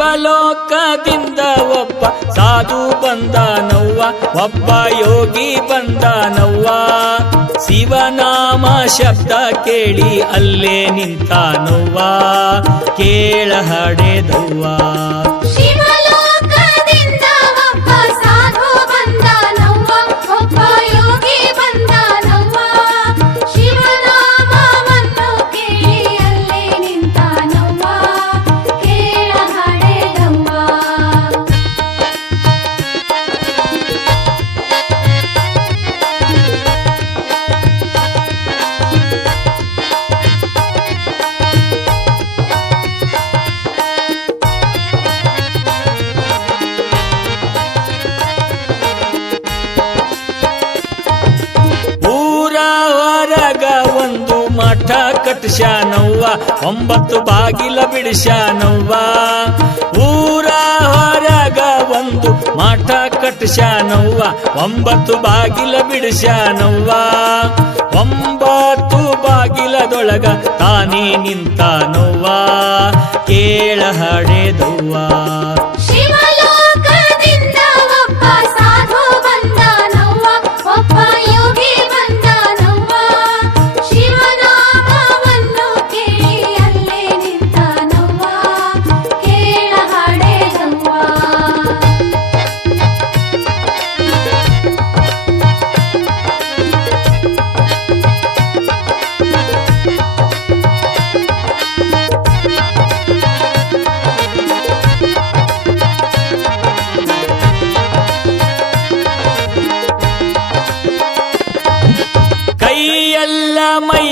ಶಿವಲೋಕದಿಂದ ಒಬ್ಬ ಸಾಧು ಬಂದಾನವ್ವ, ಒಬ್ಬ ಯೋಗಿ ಬಂದಾನವ್ವ. ಶಿವನಾಮ ಶಬ್ದ ಕೇಳಿ ಅಲ್ಲೇ ನಿಂತಾನವ್ವ, ಕೇಳ ಹಡೆದವ್ವ. ಶಿವಲೋಕದಿಂದ ಒಬ್ಬ ಸಾಧು ಬಂದಾನವ್ವ, ಒಬ್ಬ ಯೋಗಿ ಬಂದಾನವ್ವ. ಶಿವನಾಮವನ್ನು ಕೇಳಿ ಅಲ್ಲೇ ನಿಂತಾನವ್ವ, ಕೇಳ ಹಡೆದವ್ವ. ಊರ ಹೊರಗ ಒಂದು ಮಠ ಕಟ್ಸ್ಯಾನವ್ವ, 9 ಬಾಗಿಲ ಬಿಡಿಸ್ಯಾನವ್ವ. ಊರ ಹೊರಗ ಒಂದು ಮಠ ಕಟ್ಸ್ಯಾನವ್ವ, 9 ಬಾಗಿಲ ಬಿಡಿಸ್ಯಾನವ್ವ. 9 ಬಾಗಿಲದೊಳಗ ತಾನೇ ನಿಂತಾನವ್ವ, ಕೇಳ ಹಡೆದವ್ವ. ಶಿವಲೋಕದಿಂದ ಒಬ್ಬ ಸಾಧು ಬಂದಾನವ್ವ, ಒಬ್ಬ ಯೋಗಿ ಬಂದಾನವ್ವ. ಶಿವನಾಮವನ್ನು ಕೇಳಿ ಅಲ್ಲೇ ನಿಂತಾನವ್ವ, ಕೇಳ ಹಡೆದವ್ವ. ಕೈಯೆಲ್ಲ ಮೈ